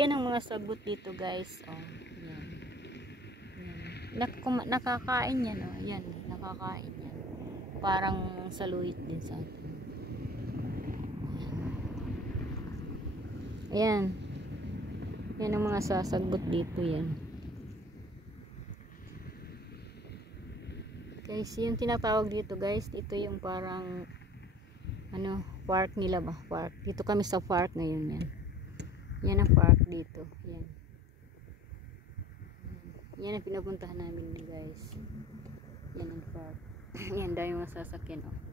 yan ang mga sagot dito guys. Oh, yan. Yan. Nakakain yan. Oh. Yan, nakakain yan. Parang saluhit din sa atin. Ayan. Yan ang mga sasagbot dito yan. Guys, yung tinatawag dito guys, ito yung parang ano, park nila ba? Park. Dito kami sa park ngayon yan. Yan ang park dito. Yan. Yan ang pinapuntahan namin guys. Yan ang park. Yan dahil mga sasakyan oh.